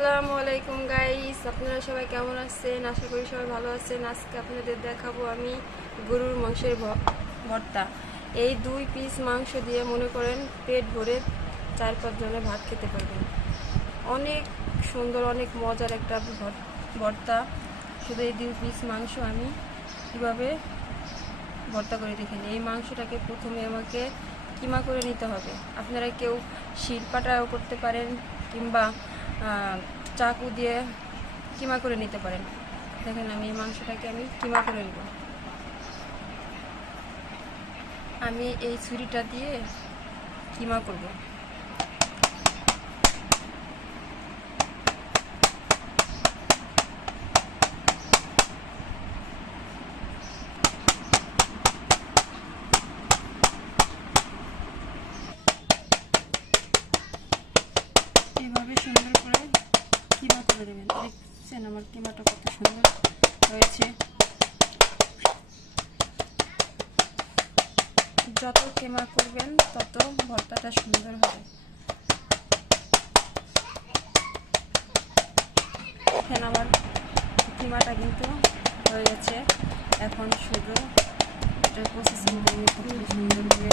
আসসালামু আলাইকুম গাইস, আপনারা সবাই কেমন আছেন? আশা করি সবাই ভালো আছেন। আজকে আপনাদের দেখাবো আমি গরুর মাংসের ভর্তা। এই 2 পিস মাংস দিয়ে মনে করেন পেট ভরে 4-5 জনে ভাত খেতে পারবেন। অনেক সুন্দর, অনেক মজার একটা ভর্তা। শুধু এই 2 পিস মাংস আমি কীভাবে ভর্তা করে দেখেন। এই মাংসটাকে প্রথমে আমাকে কিমা করে নিতে হবে। আপনারা কেউ শিলপাটাও করতে পারেন কিংবা চাকু দিয়ে কিমা করে নিতে পারেন। দেখেন আমি এই মাংসটাকে কিমা করে নেব। আমি এই ছুরিটা দিয়ে কিমা করব। এইভাবে সুন্দর করে কিমা করে দেবেন। দেখছেন আমার কিমাটা কত সুন্দর হয়েছে। যত কিমা করবেন তত ভর্তাটা সুন্দর হবে। দেখেন আমার কিমাটা কিন্তু হয়ে গেছে। এখন শুধু এটা প্রসেসিং করে নিতে হবে সুন্দর করে।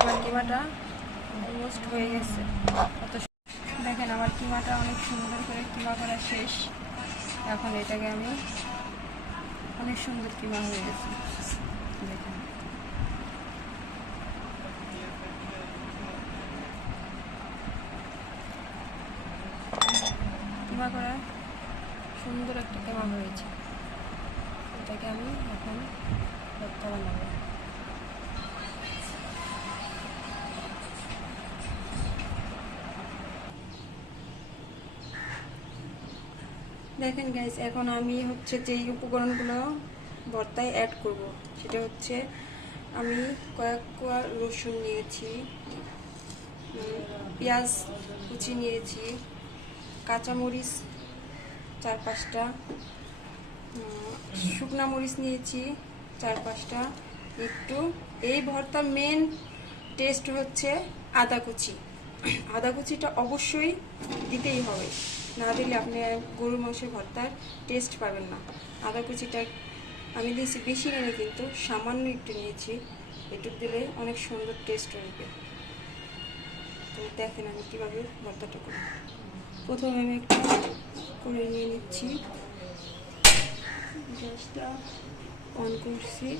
আমার কিমাটা অলমোস্ট হয়ে গেছে। দেখেন আমার কিমাটা অনেক সুন্দর করে কিমা করা শেষ। এখন এটাকে আমি অনেক সুন্দর কিমা হয়ে গেছে। দেখেন কিমা করা সুন্দর একটা কিমা হয়েছে। এটাকে আমি এখন ভর্তা বানাবো। দেখেন গাইস, এখন আমি যেই উপকরণগুলো ভর্তায় অ্যাড করব সেটা হচ্ছে আমি কয়েক কোয়া রসুন নিয়েছি, পেঁয়াজ কুচি নিয়েছি, কাঁচামরিচ 4-5টা, শুকনা মরিচ নিয়েছি 4-5টা। একটু এই ভর্তার মেন টেস্ট হচ্ছে আদা কুচি। আদা কুচিটা অবশ্যই দিতেই হবে, না দিলে আপনি গরুর মাংসের ভর্তার টেস্ট পাবেন না। আদা কুচিটা আমি দিয়েছি বেশি নেই, কিন্তু সামান্য একটু নিয়েছি। একটু দিলে অনেক সুন্দর টেস্ট আসবে। তো দেখেন আমি কীভাবে ভর্তাটা করি। প্রথমে আমি একটা করে নিয়ে নিচ্ছি, গ্যাসটা অন করছি।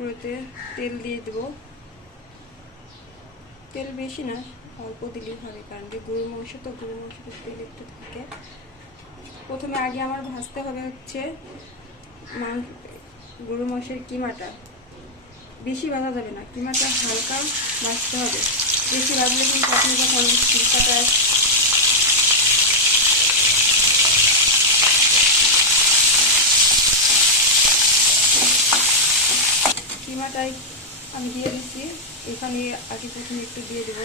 কড়াইতে তেল দিয়ে দেবো। তেল বেশি না, অল্প দিলেই হবে, কারণ যে গরুর মাংসতে তেল একটু থাকে। প্রথমে আগে আমার ভাজতে হবে গরুর মাংসের কিমাটা। বেশি ভাজা যাবে না, কিমাটা হালকা ভাজতে হবে। বেশি ভাজলে কিন্তু আপনি যখন শিলপাটা কিমাটাই আমি দিয়ে দিচ্ছি। এখানে আগে প্রথমে একটু দিয়ে দেবো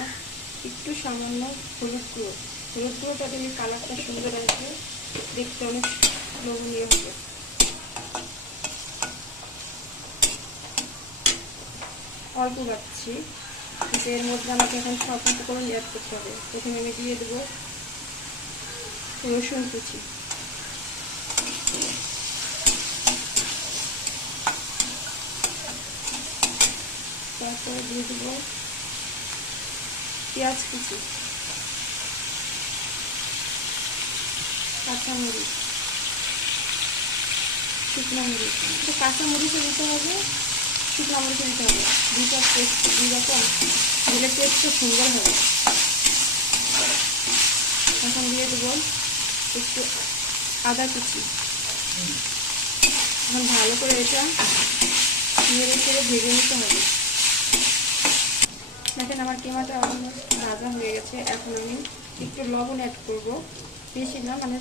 একটু সামান্য হলুদ গুঁড়ো। হলুদ গুঁড়োটা দিলে কালারটা সুন্দর আসবে, দেখতে অনেক লোভনীয় হবে। অল্প বাড়ছি, কিন্তু এর মধ্যে আমাকে এখন সব উপকরণ অ্যাড করতে হবে। প্রথমে আমি দিয়ে দেবো রসুন কুচি, তারপরে দিয়ে দেবো পেঁয়াজ কুচি, কাঁচামরিচ, শুকনো মরিচ। কাঁচা মরিচও দিতে হবে, শুকনো মরিচও দিতে হবে। দুইটা টেস্ট দুই রকম দিলে টেস্টটা সুন্দর হবে। এখন দিয়ে দেবো একটু আদা কুচি। এখন ভালো করে এটা নেড়ে চেড়ে ভেজে নিতে হবে। দেখেন আমার কিমাটা অলমোস্ট ভাজা হয়ে গেছে। এখন আমি একটু লবণ অ্যাড করব, বেশি না, মানে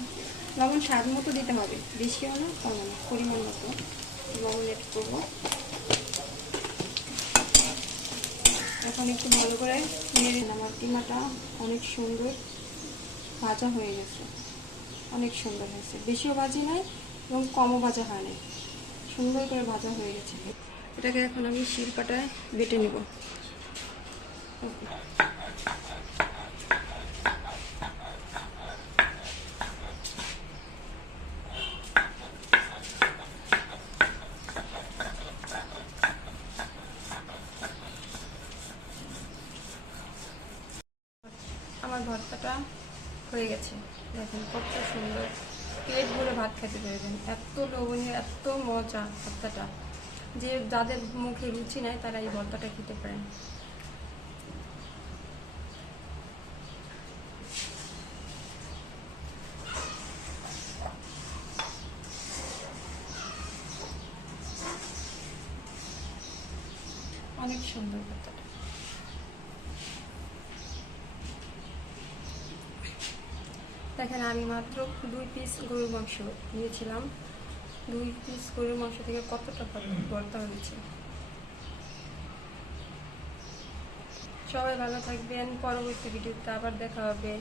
লবণ স্বাদ মতো দিতে হবে, বেশিও না কমও না, পরিমাণ মতো লবণ অ্যাড করব। এখন একটু ভালো করে নেড়ে। আমার কিমাটা অনেক সুন্দর ভাজা হয়ে গেছে, অনেক সুন্দর হয়েছে। বেশিও ভাজি নাই এবং কমও ভাজা হয় নাই, সুন্দর করে ভাজা হয়ে গেছে। এটাকে এখন আমি শিলপাটায় বেটে নেব। আমার ভর্তাটা হয়ে গেছে, দেখেন কত সুন্দর, পেট ভরে ভাত খেতে পারবেন, এত লোভনীয়, এত মজা ভর্তাটা। যে যাদের মুখে রুচি নাই তারা এই ভর্তাটা খেতে পারেন। অনেক সুন্দর ভর্তাটা। দেখেন আমি মাত্র 2 পিস গরুর মাংস নিয়েছিলাম, 2 পিস গরুর মাংস থেকে কতটা ভর্তা হয়েছে। সবাই ভালো থাকবেন, পরবর্তী ভিডিওতে আবার দেখা হবে।